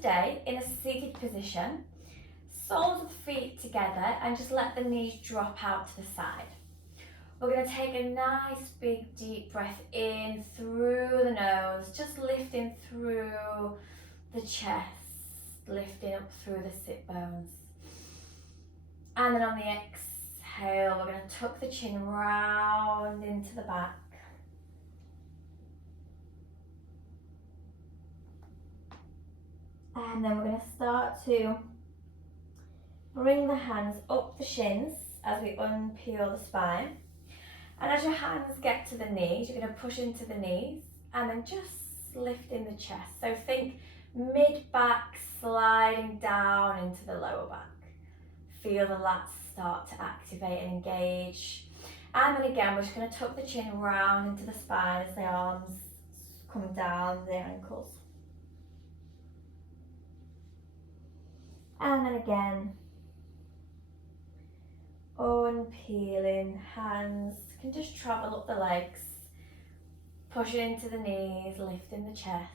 today in a seated position, soles of the feet together, and just let the knees drop out to the side. We're going to take a nice big deep breath in through the nose, just lifting through the chest, lifting up through the sit bones. And then on the exhale, we're going to tuck the chin round into the back. And then we're going to start to bring the hands up the shins as we unpeel the spine. And as your hands get to the knees, you're going to push into the knees and then just lift in the chest. So think mid-back sliding down into the lower back. Feel the lats start to activate and engage. And then again, we're just going to tuck the chin round into the spine as the arms come down the ankles. And then again, unpeeling, hands can just travel up the legs, pushing into the knees, lifting the chest.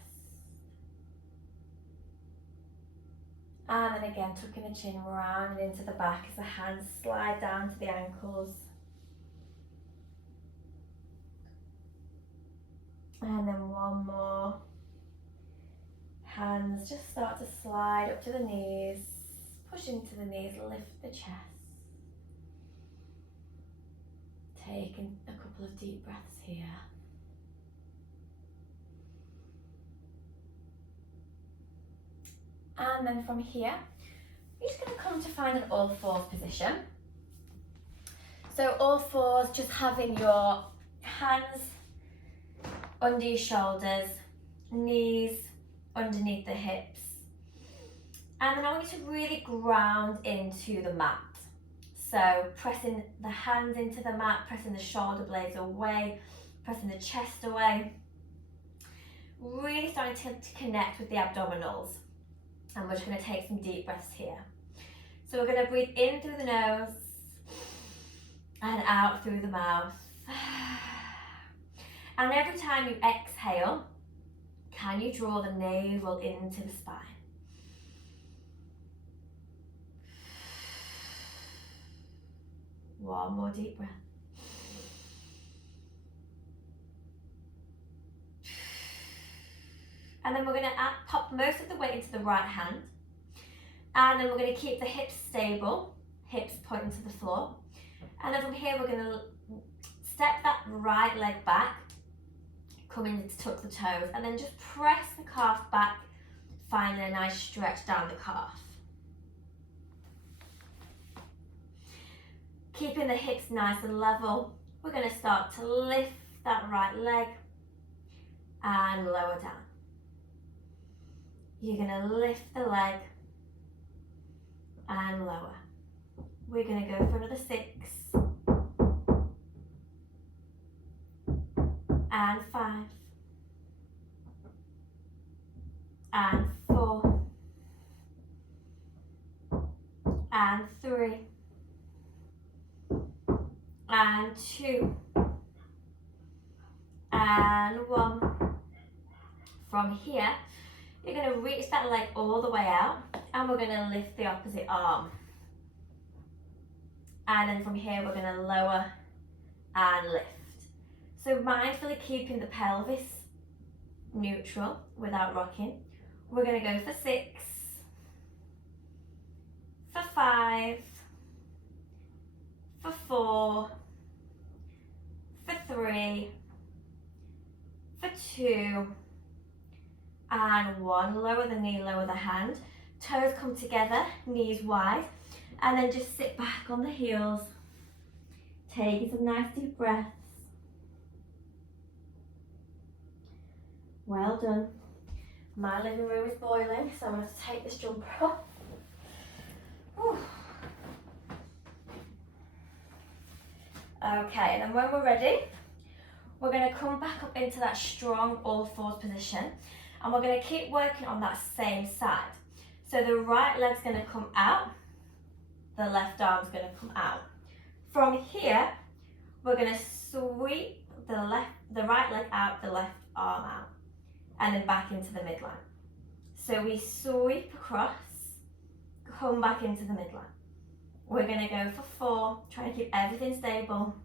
And then again, tucking the chin round and into the back as the hands slide down to the ankles. And then one more. Hands just start to slide up to the knees, push into the knees, lift the chest. Taking a couple of deep breaths here. And then from here, you're just going to come to find an all fours position. So all fours, just having your hands under your shoulders, knees underneath the hips. And then I want you to really ground into the mat. So pressing the hands into the mat, pressing the shoulder blades away, pressing the chest away. Really starting to connect with the abdominals. And we're just going to take some deep breaths here. So we're going to breathe in through the nose and out through the mouth. And every time you exhale, can you draw the navel into the spine? One more deep breath. And then we're going to pop most of the weight into the right hand. And then we're going to keep the hips stable, hips pointing to the floor. And then from here, we're going to step that right leg back, come in to tuck the toes, and then just press the calf back, finding a nice stretch down the calf. Keeping the hips nice and level, we're going to start to lift that right leg and lower down. You're going to lift the leg and lower. We're going to go for another 6 and 5 and 4 and 3 and 2 and 1. From here, you're going to reach that leg all the way out, and we're going to lift the opposite arm. And then from here, we're going to lower and lift. So mindfully keeping the pelvis neutral without rocking. We're going to go for 6, for 5, for 4, for 3, for 2, and 1. Lower the knee, lower the hand. Toes come together, knees wide, and then just sit back on the heels. Taking some nice deep breaths. Well done. My living room is boiling, so I'm going to take this jumper off. Whew. Okay, and then when we're ready, we're going to come back up into that strong all fours position, and we're going to keep working on that same side. So the right leg's going to come out, the left arm's going to come out. From here, we're going to sweep the right leg out, the left arm out, and then back into the midline. So we sweep across, come back into the midline. We're going to go for 4, trying to keep everything stable.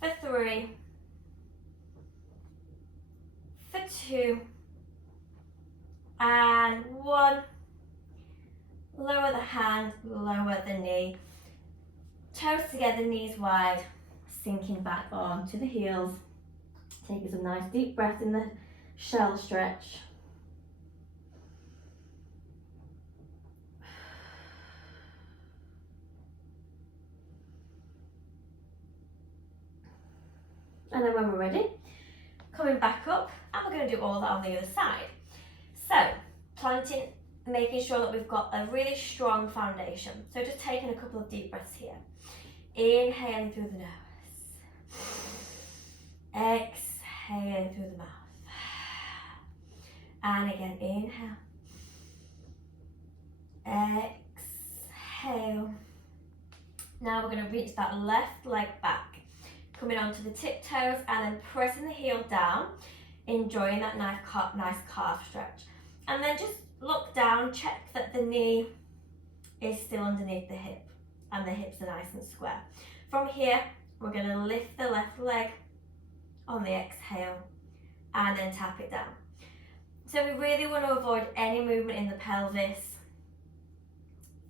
For 3, for 2, and 1. Lower the hand, lower the knee. Toes together, knees wide, sinking back onto the heels. Taking some nice deep breath in the shell stretch. And then when we're ready, coming back up, and we're going to do all that on the other side. So, planting, making sure that we've got a really strong foundation. So just taking a couple of deep breaths here. Inhaling through the nose. Exhaling through the mouth. And again, inhale. Exhale. Now we're going to reach that left leg back. Coming onto the tiptoes and then pressing the heel down, enjoying that nice calf stretch. And then just look down, check that the knee is still underneath the hip and the hips are nice and square. From here, we're going to lift the left leg on the exhale and then tap it down. So we really want to avoid any movement in the pelvis.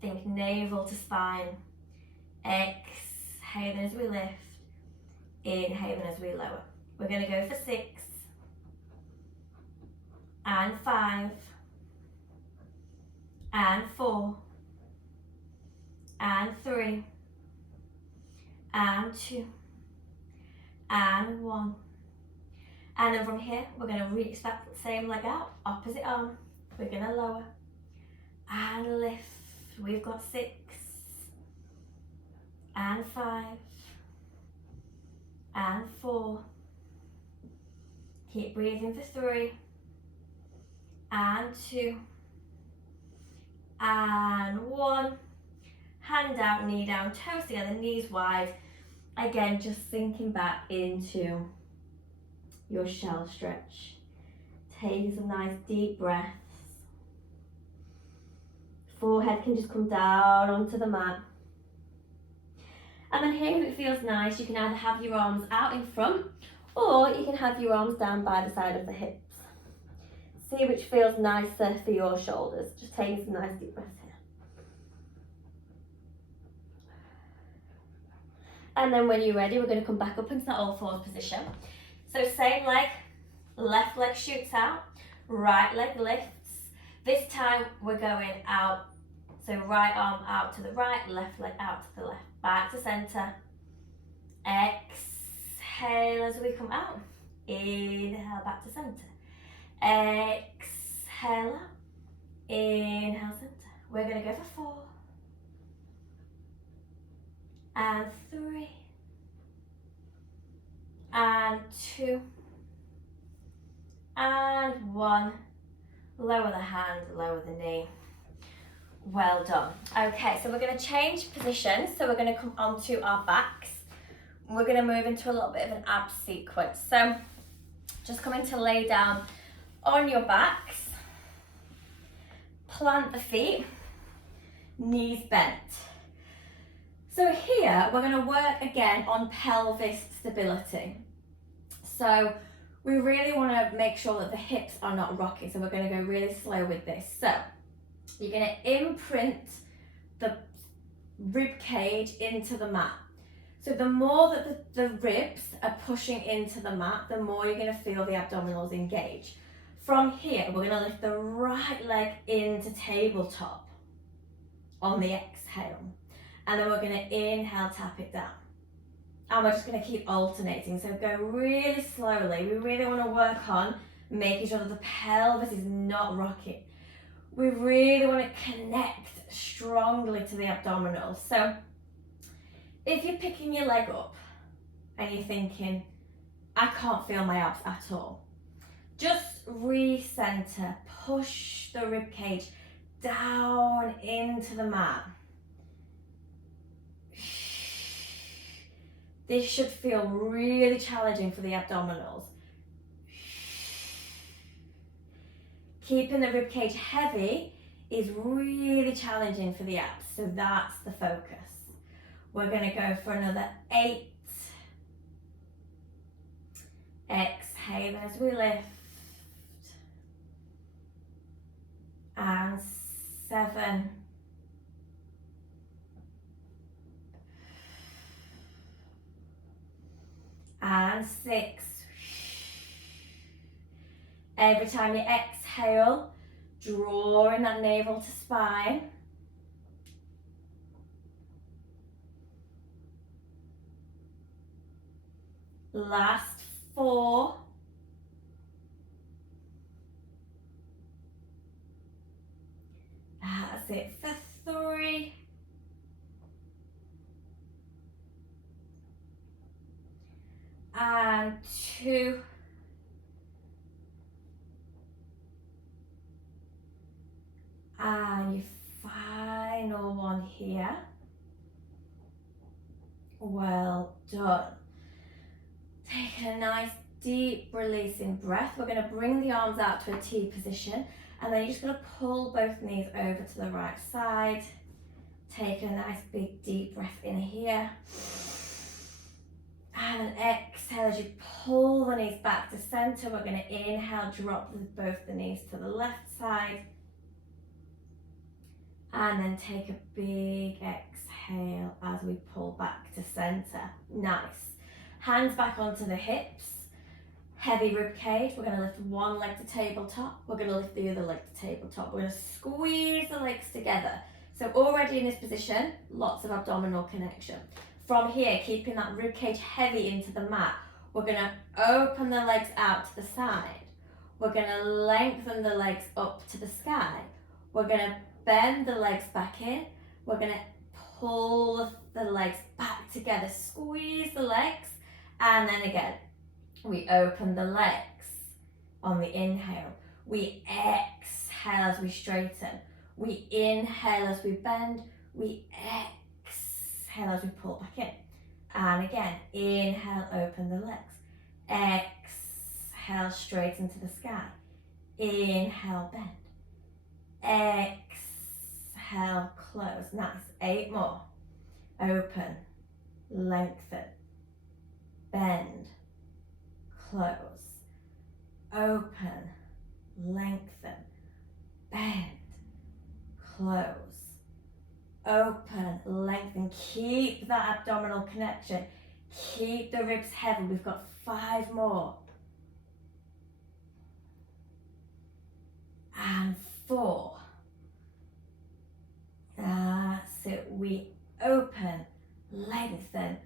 Think navel to spine. Exhaling as we lift. Inhaling as we lower. We're going to go for 6 and 5 and 4 and 3 and 2 and 1. And then from here, we're going to reach that same leg out, opposite arm. We're going to lower and lift. We've got 6 and 5 and 4. Keep breathing for 3 and 2 and 1. Hand out, knee down, toes together, knees wide. Again, just sinking back into your shell stretch. Taking some nice deep breaths. Forehead can just come down onto the mat. And then here, if it feels nice, you can either have your arms out in front or you can have your arms down by the side of the hips. See which feels nicer for your shoulders. Just taking some nice deep breaths here. And then when you're ready, we're going to come back up into that all fours position. So same leg, left leg shoots out, right leg lifts. This time we're going out. So right arm out to the right, left leg out to the left. Back to center. Exhale as we come out. Inhale back to center. Exhale. Inhale center. We're going to go for 4 and 3 and 2 and 1. Lower the hand, lower the knee. Well done. Okay, so we're going to change positions. So we're going to come onto our backs. We're going to move into a little bit of an abs sequence. So just coming to lay down on your backs. Plant the feet, knees bent. So here we're going to work again on pelvis stability. So we really want to make sure that the hips are not rocking. So we're going to go really slow with this. So you're going to imprint the rib cage into the mat. So the more that the ribs are pushing into the mat, the more you're going to feel the abdominals engage. From here, we're going to lift the right leg into tabletop on the exhale. And then we're going to inhale, tap it down. And we're just going to keep alternating. So go really slowly. We really want to work on making sure that the pelvis is not rocking. We really want to connect strongly to the abdominals. So if you're picking your leg up and you're thinking, I can't feel my abs at all, just recenter, push the rib cage down into the mat. This should feel really challenging for the abdominals. Keeping the ribcage heavy is really challenging for the abs, so that's the focus. We're going to go for another 8. Exhale as we lift. And 7. And 6. Every time you exhale, drawing that navel to spine. Last 4. That's it for 3. And 2. And your final one here. Well done. Taking a nice deep releasing breath. We're going to bring the arms out to a T position, and then you're just going to pull both knees over to the right side. Take a nice big deep breath in here. And then exhale as you pull the knees back to center. We're going to inhale, drop both the knees to the left side. And then take a big exhale as we pull back to center. Nice. Hands back onto the hips. Heavy rib cage. We're going to lift one leg to tabletop. We're going to lift the other leg to tabletop. We're going to squeeze the legs together. So already in this position, lots of abdominal connection. From here, keeping that rib cage heavy into the mat, we're going to open the legs out to the side. We're going to lengthen the legs up to the sky. We're going to bend the legs back in. We're going to pull the legs back together, squeeze the legs, and then again, we open the legs on the inhale. We exhale as we straighten. We inhale as we bend. We exhale as we pull back in. And again, inhale, open the legs. Exhale, straighten to the sky. Inhale, bend. Exhale, close. Nice. 8 more. Open, lengthen, bend, close. Open, lengthen, bend, close. Open, lengthen. Keep that abdominal connection. Keep the ribs heavy. We've got 5 more. And 4. That's it. We open, lengthen,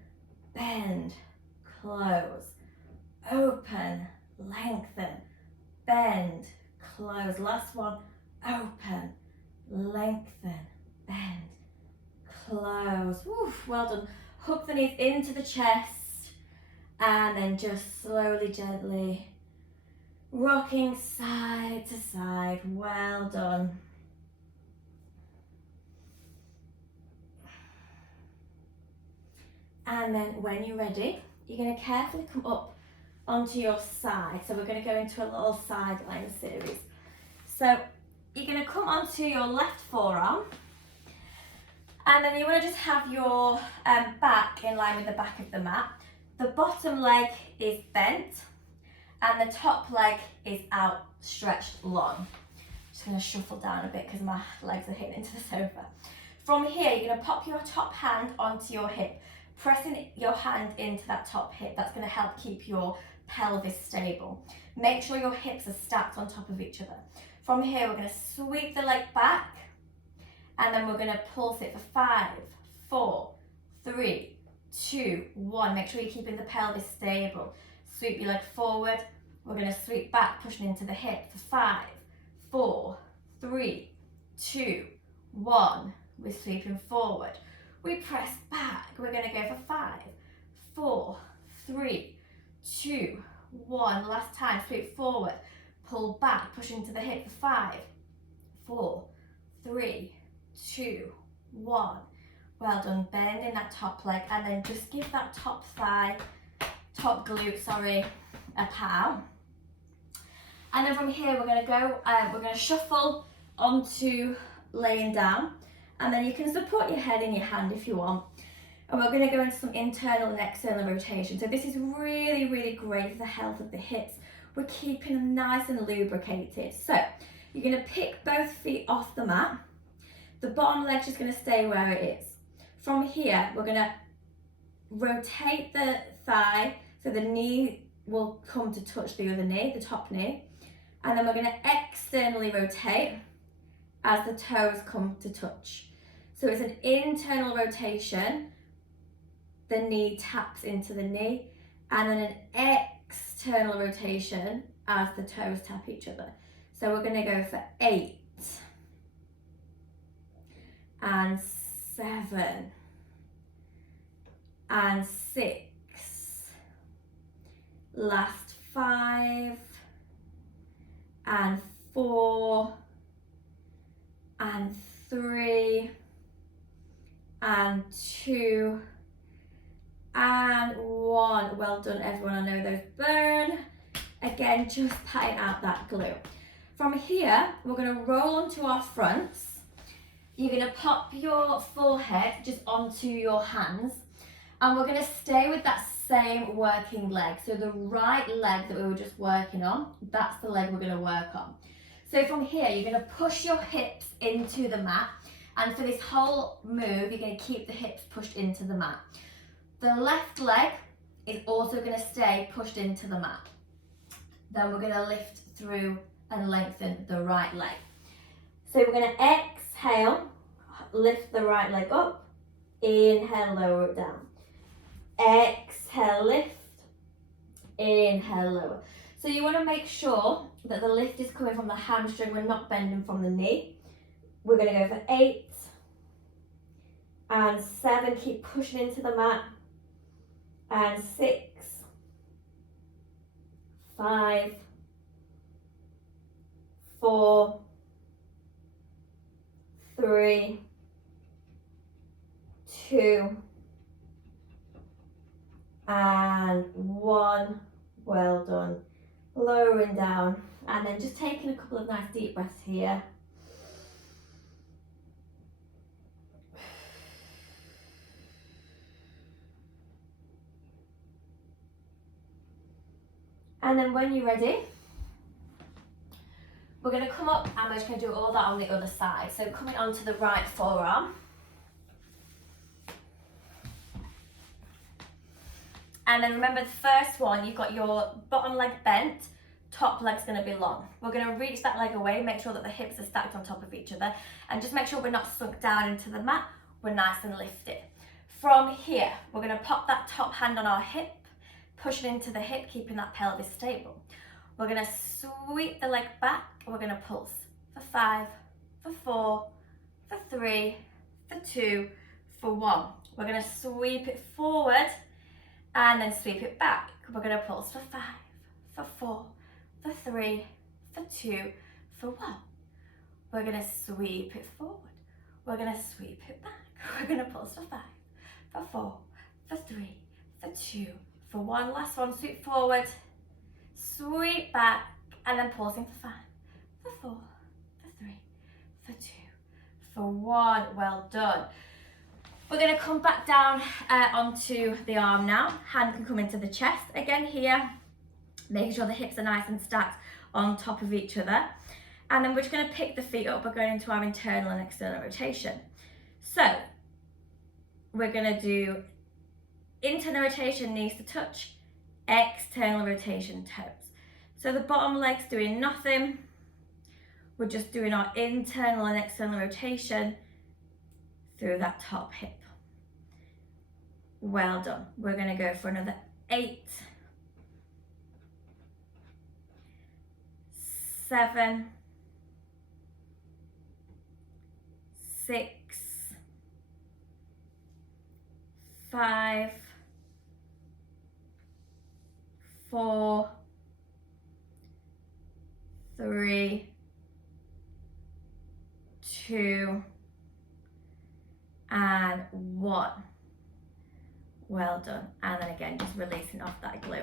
bend, close. Open, lengthen, bend, close. Last one. Open, lengthen, bend, close. Woof, well done. Hook the knees into the chest, and then just slowly, gently rocking side to side. Well done. And then when you're ready, you're going to carefully come up onto your side. So we're going to go into a little sideline series. So you're going to come onto your left forearm, and then you want to just have your back in line with the back of the mat. The bottom leg is bent, and the top leg is outstretched long. Just going to shuffle down a bit because my legs are hitting into the sofa. From here, you're going to pop your top hand onto your hip, pressing your hand into that top hip. That's going to help keep your pelvis stable. Make sure your hips are stacked on top of each other. From here, we're going to sweep the leg back, and then we're going to pulse it for 5, 4, 3, 2, 1. Make sure you're keeping the pelvis stable. Sweep your leg forward. We're going to sweep back, pushing into the hip for 5, 4, 3, 2, 1. We're sweeping forward. We press back. We're going to go for 5, 4, 3, 2, 1. Last time, sweep forward. Pull back, push into the hip for 5, 4, 3, 2, 1. Well done. Bending that top leg, and then just give that top glute, a pow. And then from here, we're going to shuffle onto laying down. And then you can support your head in your hand if you want. And we're going to go into some internal and external rotation. So this is really, really great for the health of the hips. We're keeping them nice and lubricated. So you're going to pick both feet off the mat. The bottom leg's just going to stay where it is. From here, we're going to rotate the thigh so the knee will come to touch the other knee, the top knee. And then we're going to externally rotate as the toes come to touch. So it's an internal rotation. The knee taps into the knee, and then an external rotation as the toes tap each other. So we're going to go for 8 and 7 and 6, last 5 and 4 and 3 and 2 and 1. Well done, everyone. I know those burn. Again, just patting out that glue. From here, we're going to roll onto our fronts. You're going to pop your forehead just onto your hands, and we're going to stay with that same working leg. So the right leg that we were just working on, that's the leg we're going to work on. So from here, you're going to push your hips into the mat, and for this whole move, you're going to keep the hips pushed into the mat. The left leg is also going to stay pushed into the mat. Then we're going to lift through and lengthen the right leg. So we're going to exhale, lift the right leg up, inhale, lower it down. Exhale, lift, inhale, lower. So you want to make sure that the lift is coming from the hamstring, we're not bending from the knee. We're going to go for 8 and 7, keep pushing into the mat, and 6, 5, 4, 3, 2, and 1. Well done. Lowering down, and then just taking a couple of nice deep breaths here. And then when you're ready, we're going to come up and we're just going to do all that on the other side. So coming onto the right forearm. And then remember the first one, you've got your bottom leg bent, top leg's going to be long. We're going to reach that leg away, make sure that the hips are stacked on top of each other, and just make sure we're not sunk down into the mat, we're nice and lifted. From here, we're going to pop that top hand on our hip, push it into the hip, keeping that pelvis stable. We're going to sweep the leg back, we're going to pulse for 5, for 4, for 3, for 2, for 1. We're going to sweep it forward, and then sweep it back. We're going to pulse for 5, for 4, for 3, for 2, for 1. We're going to sweep it forward. We're going to sweep it back. We're going to pulse for 5, for 4, for 3, for 2, for 1. Last one, sweep forward, sweep back, and then pulsing for 5, for 4, for 3, for 2, for 1. Well done. We're going to come back down onto the arm now. Hand can come into the chest. Again here, making sure the hips are nice and stacked on top of each other. And then we're just going to pick the feet up. We're going into our internal and external rotation. So we're going to do internal rotation, knees to touch, external rotation, toes. So the bottom leg's doing nothing. We're just doing our internal and external rotation through that top hip. Well done. We're going to go for another 8, 7, 6, 5, 4, 3, 2, and 1. Well done. And then again, just releasing off that glue.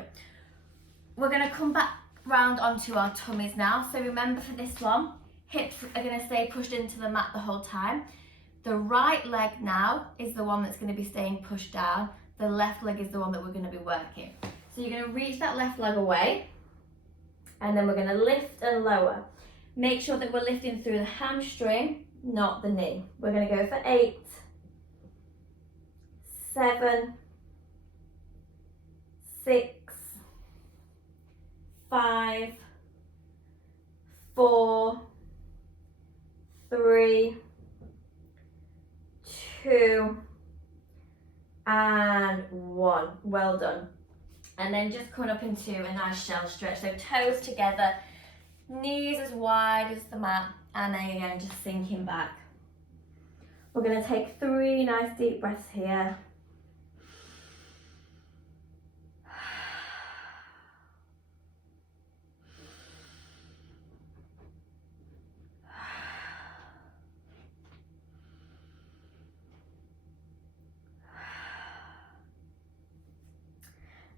We're going to come back round onto our tummies now. So remember for this one, hips are going to stay pushed into the mat the whole time. The right leg now is the one that's going to be staying pushed down. The left leg is the one that we're going to be working. So you're going to reach that left leg away, and then we're going to lift and lower. Make sure that we're lifting through the hamstring, not the knee. We're going to go for 8, 7, 6, 5, 4, 3, 2, and 1. Well done. And then just coming up into a nice shell stretch. So toes together, knees as wide as the mat, and then again just sinking back. We're going to take 3 nice deep breaths here.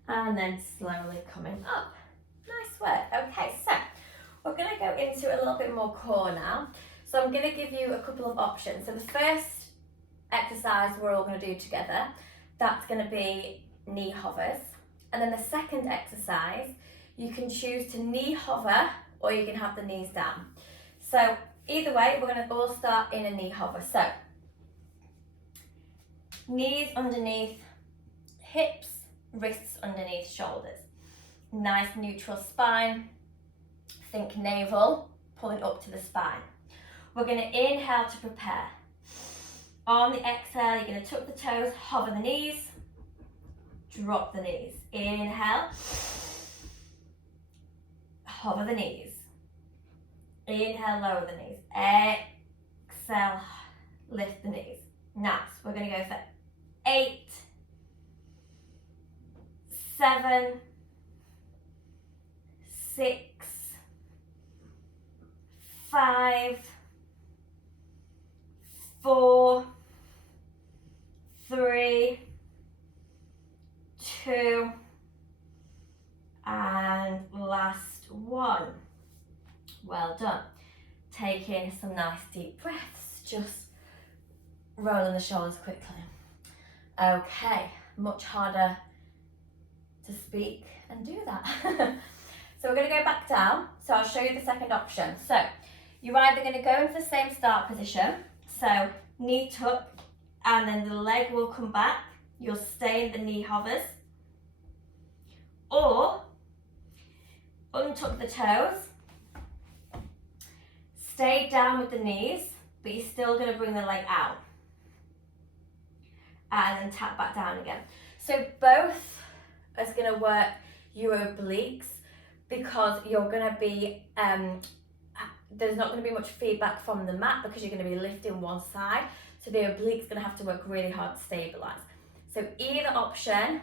And then slowly coming up. Nice work. Okay, so we're going to go into a little bit more core now. So I'm going to give you a couple of options. So the first exercise we're all going to do together, that's going to be knee hovers. And then the second exercise, you can choose to knee hover or you can have the knees down. So either way, we're going to all start in a knee hover. So knees underneath hips, wrists underneath shoulders. Nice neutral spine. Think navel, pulling up to the spine. We're going to inhale to prepare. On the exhale, you're going to tuck the toes, hover the knees, drop the knees. Inhale, hover the knees. Inhale, lower the knees. Exhale, lift the knees. Nice. We're going to go for 8, 7, 6, 5, 4, 3, 2, and last one. Well done. Take in some nice deep breaths, just rolling the shoulders quickly. Okay, much harder to speak and do that. So we're going to go back down. So I'll show you the second option. So you're either going to go into the same start position, so knee tuck, and then the leg will come back. You'll stay in the knee hovers, or untuck the toes, stay down with the knees, but you're still going to bring the leg out, and then tap back down again. So both is going to work your obliques, because you're going to be, there's not going to be much feedback from the mat because you're going to be lifting one side. So the oblique's going to have to work really hard to stabilize. So either option,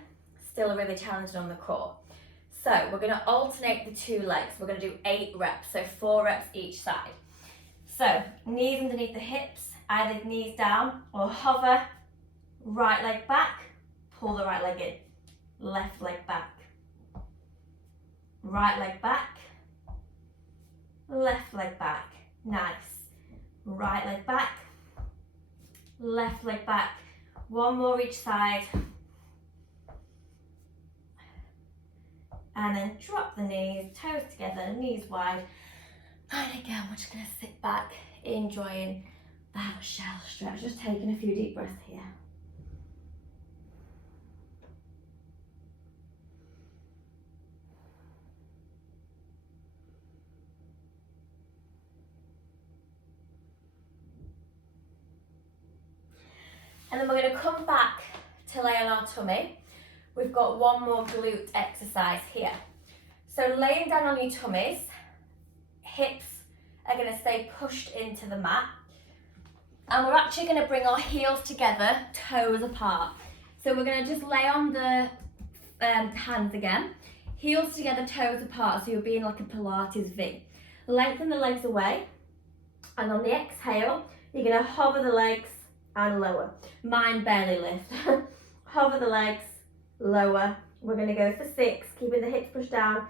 still really challenging on the core. So we're going to alternate the 2 legs. We're going to do 8 reps, so 4 reps each side. So knees underneath the hips, either knees down or hover, right leg back, pull the right leg in, left leg back. Right leg back, left leg back. Nice. Right leg back, left leg back. 1 more each side. And then drop the knees, toes together, knees wide. And again, we're just going to sit back, enjoying that shell stretch. Just taking a few deep breaths here. And then we're going to come back to lay on our tummy. We've got 1 more glute exercise here. So laying down on your tummies, hips are going to stay pushed into the mat. And we're actually going to bring our heels together, toes apart. So we're going to just lay on the hands again. Heels together, toes apart, so you'll be in like a Pilates V. Lengthen the legs away. And on the exhale, you're going to hover the legs and lower. Mine barely lift. Hover the legs, lower. We're going to go for 6, keeping the hips pushed down.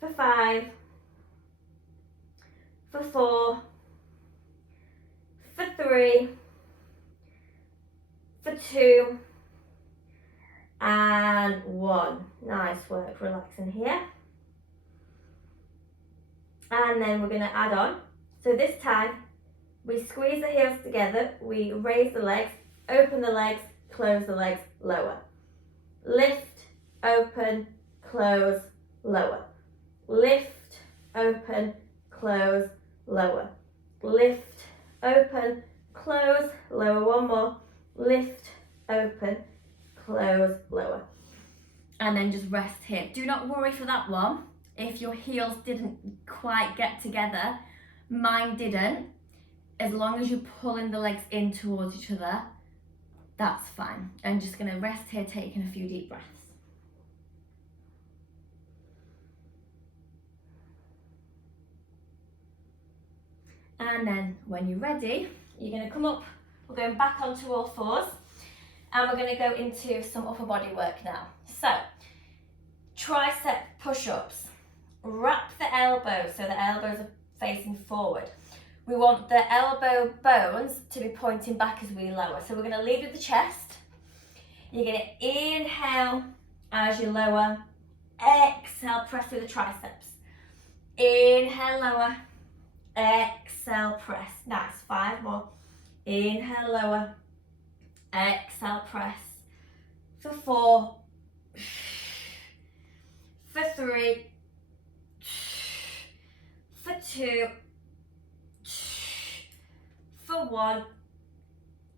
for 5, for 4, for 3, for 2, and 1. Nice work, relaxing here. And then we're going to add on. So this time, we squeeze the heels together, we raise the legs, open the legs, close the legs, lower. Lift, open, close, lower. Lift, open, close, lower. Lift, open, close, lower. One more. Lift, open, close, lower. And then just rest here. Do not worry for that one if your heels didn't quite get together. Mine didn't. As long as you're pulling the legs in towards each other, that's fine. I'm just going to rest here, taking a few deep breaths. And then when you're ready, you're going to come up, we're going back onto all fours, and we're going to go into some upper body work now. So, tricep push-ups. Wrap the elbows so the elbows are facing forward. We want the elbow bones to be pointing back as we lower. So we're going to lead with the chest. You're going to inhale as you lower. Exhale, press through the triceps. Inhale, lower. Exhale, press. Nice. 5 more. Inhale, lower. Exhale, press. For 4. For 3. For 2. For 1.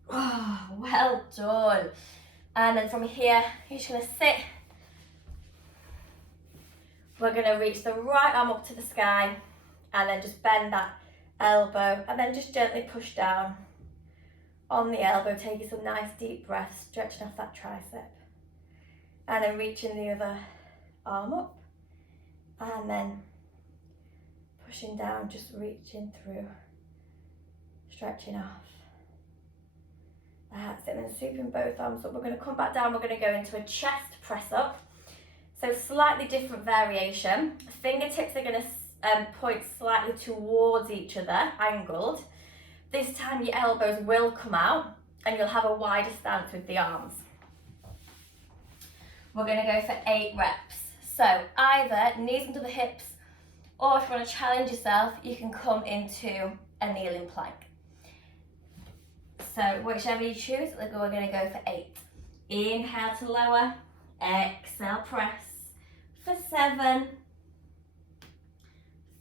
Oh, well done. And then from here, you're just going to sit. We're going to reach the right arm up to the sky and then just bend that elbow and then just gently push down on the elbow, taking some nice deep breaths, stretching off that tricep. And then reaching the other arm up and then pushing down, just reaching through, stretching off. That's it, and then sweeping both arms up. We're going to come back down, we're going to go into a chest press up. So slightly different variation. Fingertips are going to point slightly towards each other, angled. This time your elbows will come out and you'll have a wider stance with the arms. We're going to go for 8 reps. So either knees under the hips, or if you want to challenge yourself, you can come into a kneeling plank. So whichever you choose, we're going to go for 8. Inhale to lower, exhale, press. For 7,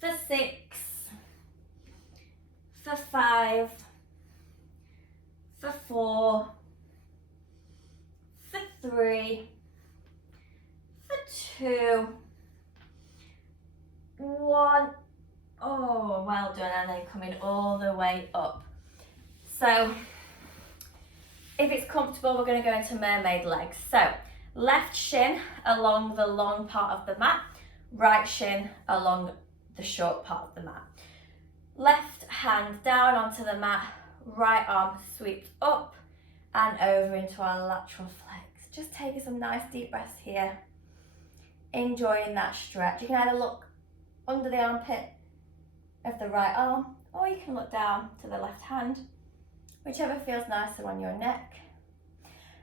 for 6, for 5, for 4, for 3, for 2, 1. Oh, well done. And then coming all the way up. So if it's comfortable, we're going to go into mermaid legs. So left shin along the long part of the mat, right shin along the short part of the mat. Left hand down onto the mat, right arm sweeps up and over into our lateral flex. Just taking some nice deep breaths here, enjoying that stretch. You can either look under the armpit of the right arm, or you can look down to the left hand, whichever feels nicer on your neck.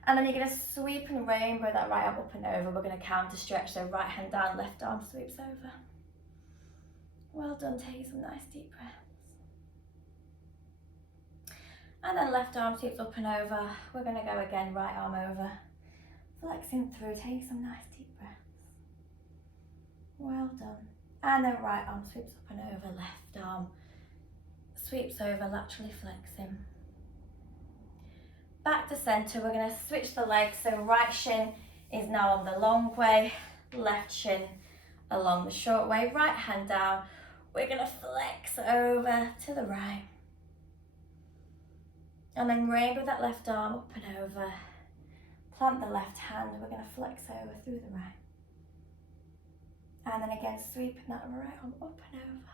And then you're going to sweep and rainbow that right arm up and over. We're going to counter stretch, so right hand down, left arm sweeps over. Well done, taking some nice deep breaths. And then left arm sweeps up and over. We're going to go again, right arm over. Flexing through, taking some nice deep breaths. Well done. And then right arm sweeps up and over, left arm sweeps over, laterally flexing. Back to centre, we're going to switch the legs. So right shin is now on the long way, left shin along the short way, right hand down. We're going to flex over to the right. And then rainbow that left arm up and over. Plant the left hand, we're going to flex over through the right. And then again, sweeping that right arm up and over.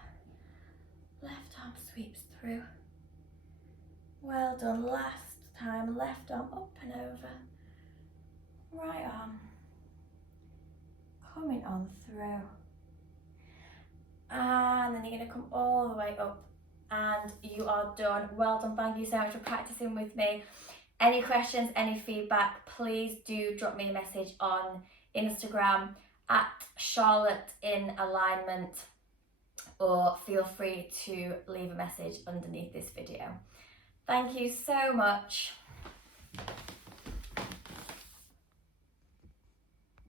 Left arm sweeps through. Well done, last time, left arm up and over. Right arm coming on through. And then you're going to come all the way up and you are done. Well done. Thank you so much for practicing with me. Any questions, any feedback, please do drop me a message on Instagram at Charlotte in Alignment, or feel free to leave a message underneath this video. Thank you so much.